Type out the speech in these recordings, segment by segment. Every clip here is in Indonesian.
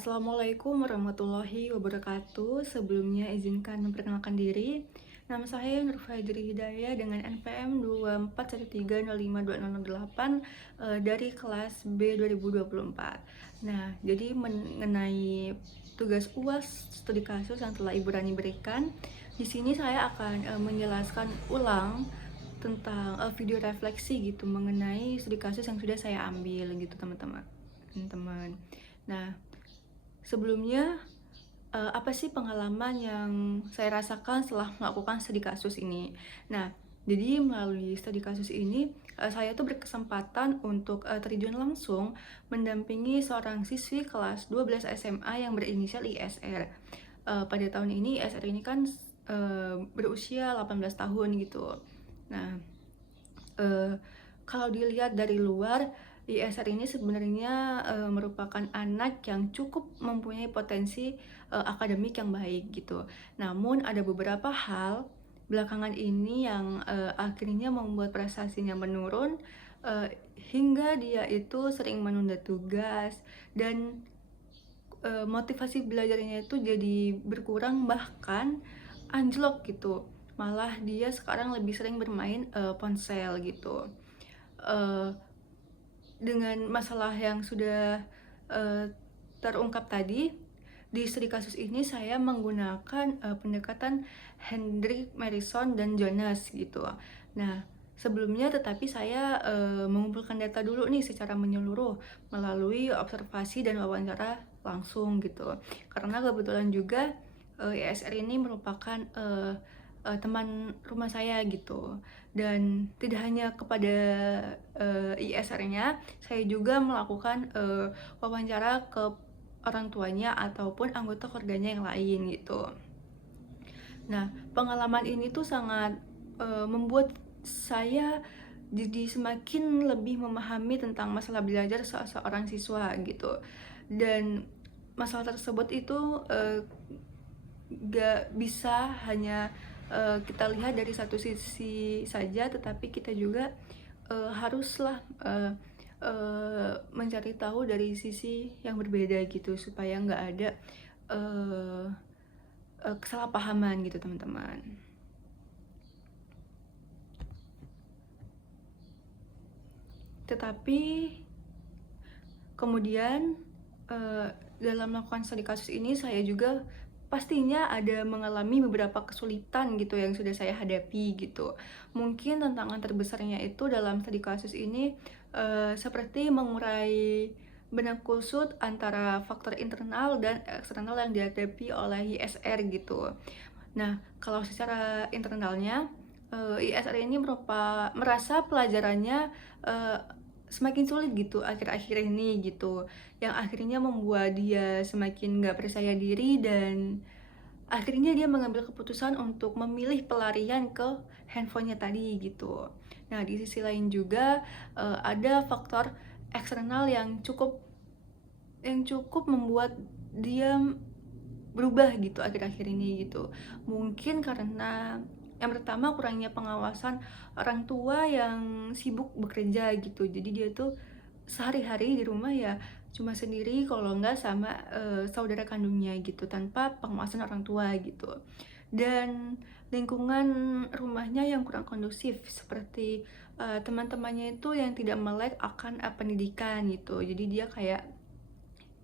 Assalamualaikum warahmatullahi wabarakatuh. Sebelumnya izinkan memperkenalkan diri. Nama saya Nur Fajri Hidayah dengan NPM 2413052008 dari kelas B 2024. Nah, jadi mengenai tugas UAS studi kasus yang telah Ibu Rani berikan, di sini saya akan menjelaskan ulang tentang video refleksi gitu mengenai studi kasus yang sudah saya ambil gitu, teman-teman. Nah, sebelumnya, apa sih pengalaman yang saya rasakan setelah melakukan studi kasus ini? Nah, jadi melalui studi kasus ini, saya tuh berkesempatan untuk, terjun langsung mendampingi seorang siswi kelas 12 SMA yang berinisial ISR. Pada tahun ini ISR ini kan, berusia 18 tahun gitu. Nah, eee, kalau dilihat dari luar, ISR ini sebenarnya, merupakan anak yang cukup mempunyai potensi, akademik yang baik gitu. Namun ada beberapa hal belakangan ini yang, akhirnya membuat prestasinya menurun, hingga dia itu sering menunda tugas dan, motivasi belajarnya itu jadi berkurang bahkan anjlok gitu. Malah dia sekarang lebih sering bermain, ponsel gitu. Eee dengan masalah yang sudah, eee, terungkap tadi, di studi kasus ini saya menggunakan, pendekatan Hendrik, Marison, dan Jonas gitu. Nah, sebelumnya tetapi saya, mengumpulkan data dulu nih secara menyeluruh melalui observasi dan wawancara langsung gitu. Karena kebetulan juga, ISR ini merupakan, teman rumah saya gitu. Dan tidak hanya kepada, ISR-nya, saya juga melakukan, wawancara ke orang tuanya ataupun anggota keluarganya yang lain gitu. Nah, pengalaman ini tuh sangat, membuat saya jadi semakin lebih memahami tentang masalah belajar seorang siswa gitu. Dan masalah tersebut itu, nggak bisa hanya, kita lihat dari satu sisi saja, tetapi kita juga, haruslah, mencari tahu dari sisi yang berbeda gitu, supaya nggak ada, eee kesalahpahaman gitu, teman-teman. Tetapi kemudian, dalam melakukan studi kasus ini saya juga pastinya ada mengalami beberapa kesulitan gitu yang sudah saya hadapi gitu. Mungkin tantangan terbesarnya itu dalam studi kasus ini, seperti mengurai benang kusut antara faktor internal dan eksternal yang dihadapi oleh ISR gitu. Nah, kalau secara internalnya, ISR ini merasa pelajarannya, eee, semakin sulit gitu akhir-akhir ini gitu, yang akhirnya membuat dia semakin nggak percaya diri dan akhirnya dia mengambil keputusan untuk memilih pelarian ke handphonenya tadi gitu. Nah, di sisi lain juga, ada faktor eksternal yang cukup membuat dia berubah gitu akhir-akhir ini gitu. Mungkin karena yang pertama kurangnya pengawasan orang tua yang sibuk bekerja gitu. Jadi dia tuh sehari-hari di rumah ya cuma sendiri kalau nggak sama, saudara kandungnya gitu, tanpa pengawasan orang tua gitu. Dan lingkungan rumahnya yang kurang kondusif seperti, teman-temannya itu yang tidak melek akan, pendidikan gitu. Jadi dia kayak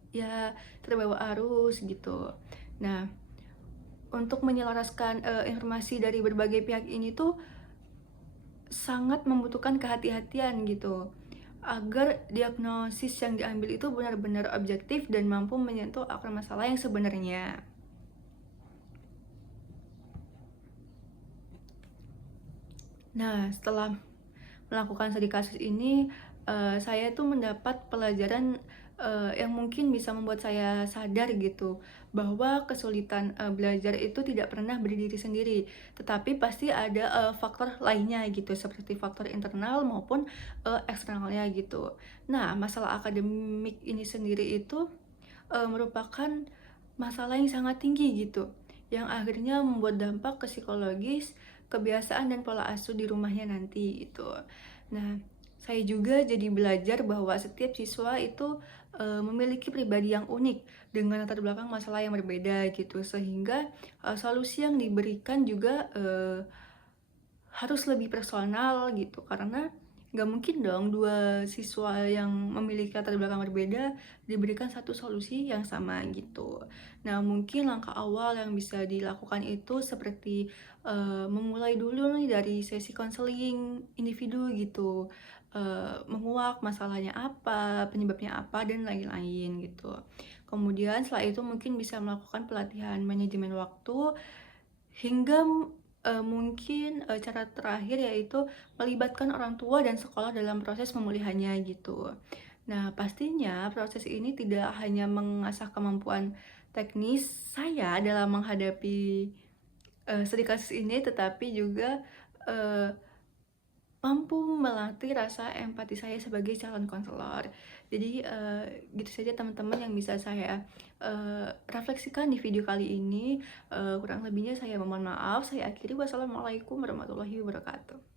ya terbawa arus gitu. Nah, untuk menyelaraskan, informasi dari berbagai pihak ini tuh sangat membutuhkan kehati-hatian gitu, agar diagnosis yang diambil itu benar-benar objektif dan mampu menyentuh akar masalah yang sebenarnya. Nah, setelah melakukan studi kasus ini, saya tuh mendapat pelajaran, yang mungkin bisa membuat saya sadar gitu, bahwa kesulitan, belajar itu tidak pernah berdiri sendiri, tetapi pasti ada, faktor lainnya gitu, seperti faktor internal maupun, eksternalnya gitu. Nah, masalah akademik ini sendiri itu, merupakan masalah yang sangat tinggi gitu, yang akhirnya membuat dampak ke psikologis, kebiasaan dan pola asuh di rumahnya nanti gitu. Nah, saya juga jadi belajar bahwa setiap siswa itu memiliki pribadi yang unik dengan latar belakang masalah yang berbeda gitu, sehingga solusi yang diberikan juga harus lebih personal gitu, karena nggak mungkin dong dua siswa yang memiliki latar belakang berbeda diberikan satu solusi yang sama gitu. Nah, mungkin langkah awal yang bisa dilakukan itu seperti memulai dulu nih dari sesi konseling individu gitu, menguak masalahnya apa, penyebabnya apa, dan lain-lain gitu. Kemudian setelah itu mungkin bisa melakukan pelatihan manajemen waktu hingga mungkin, cara terakhir yaitu melibatkan orang tua dan sekolah dalam proses pemulihannya gitu. Nah, pastinya proses ini tidak hanya mengasah kemampuan teknis saya dalam menghadapi, studi kasus ini, tetapi juga, eee, mampu melatih rasa empati saya sebagai calon konselor. Jadi, gitu saja teman-teman yang bisa saya, refleksikan di video kali ini, kurang lebihnya saya mohon maaf, saya akhiri. Wassalamualaikum warahmatullahi wabarakatuh.